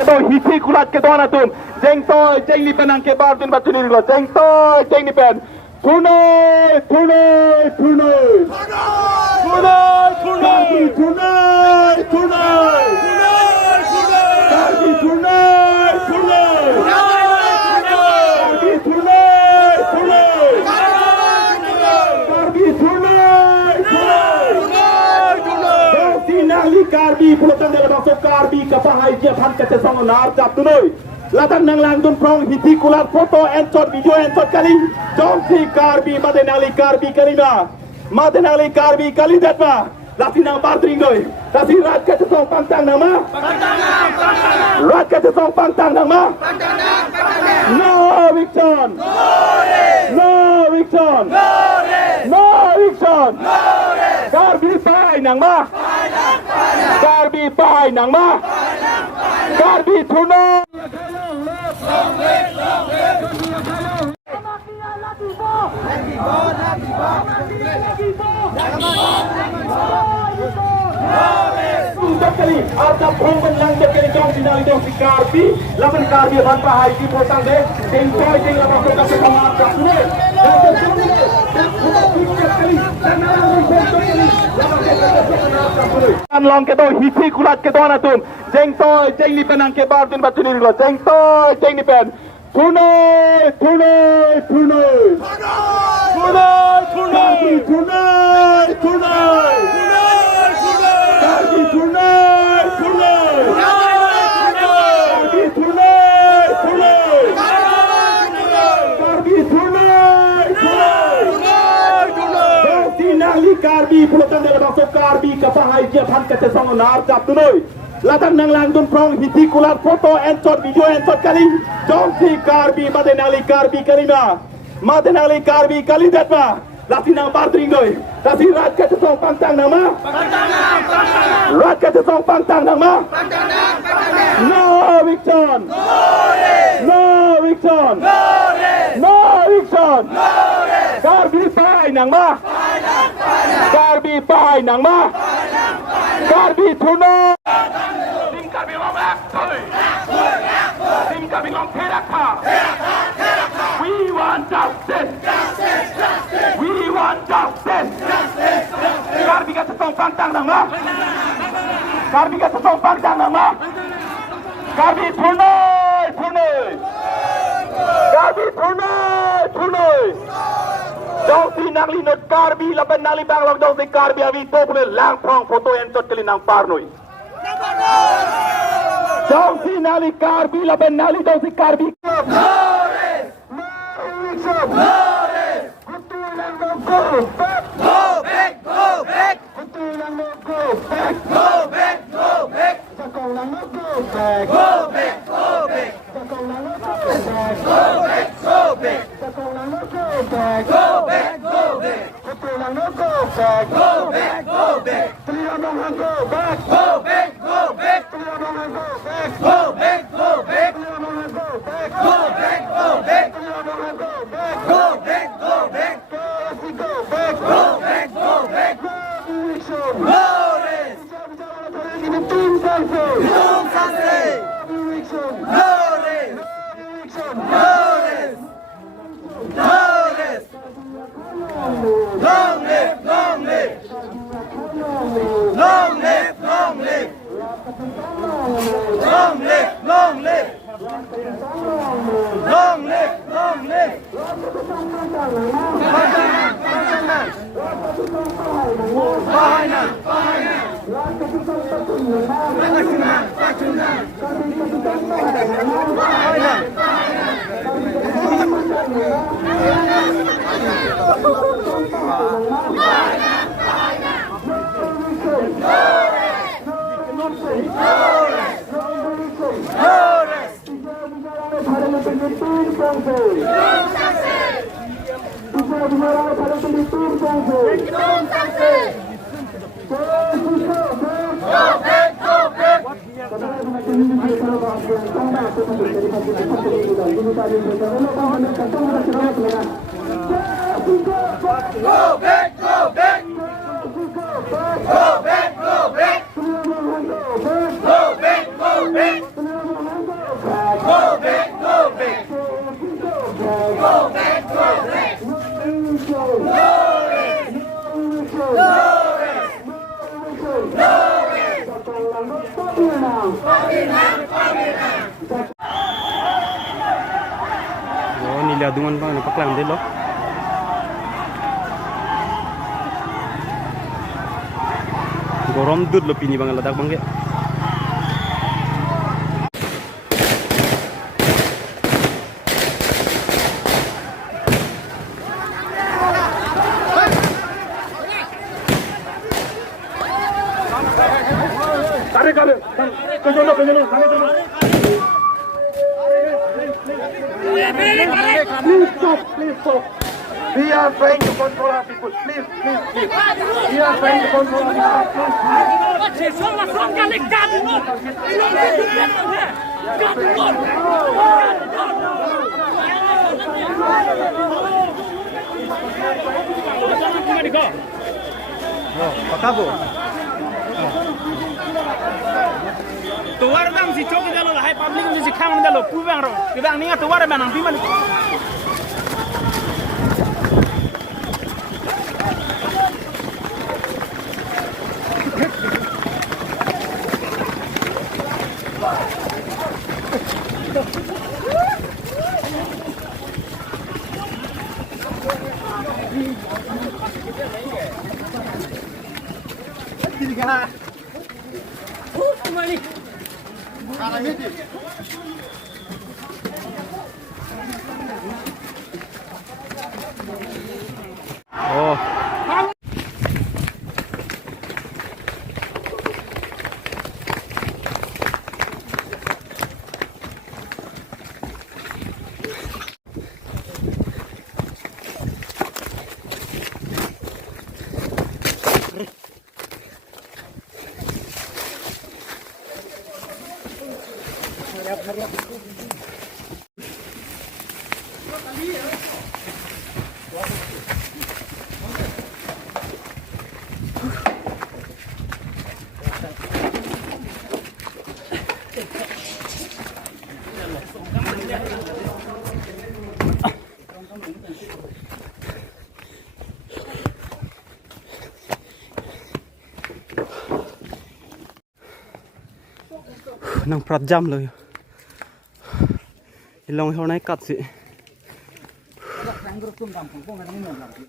Kedo hisi kulat kedo anatum. Jeng toy jeng ni penang ke bar din batu ni lo. Jeng toy jeng ni pen. Tunai. Karbi pulotan dalam masuk karbi kapahai dia pan kata sangat nar cap tunoi latang nang langdun prong hiti kulat foto and shot video and shot kali jom si karbi madenali karbi kali datma lasi nang partring doi lasi rat kata song pantang nama rat kata song pantang nama no Victor karbi pai nang ma Karbi pai nang ma Karbi thuno kali arta prongban lang kali jong sinang jong si Karbi laban Karbi ban pahai ki potang de deng toy deng laban ko ka sangat ka ne long kedo hisi kulat kedo anatum jeng toy jeng ni penang ke bar din batu ni lo jeng toy jeng ni pen tunai Karbi pulotan dalam masuk karbi kapahai dia pan kata sangat nar cap tunoi latang nang langdun prong hiti kulat foto and shot video and shot kali jom si karbi madenali karbi kali datma lasi nang partring doi lasi rat kata song pantang nama no Victor karbi pai nang ma Karbi thuno Sim karbi long lak Sim karbi long therak tha We want justice Karbi ka song pantang nang ma Karbi thuno Jauh si nang linot karbi laban nali bang log jauh si karbi avi to pun lang prong foto and shot kali nang parnoi. Jauh si nali karbi laban nali jauh si karbi. Oh, niladuman bang napaklang din lo. Gorom dud lo pini bang ladak bang ke. Kare, kejono, kare. Please stop. We are trying to control our people. Please. We are trying to control our people. Oh, pakabo. Tuar bang si cok jalo lah, public si kang jalo, pubang ro, pubang ni ngah tuar bang nanti mana? Oh. Nang prat jam lo. Ilong hor nai kat si.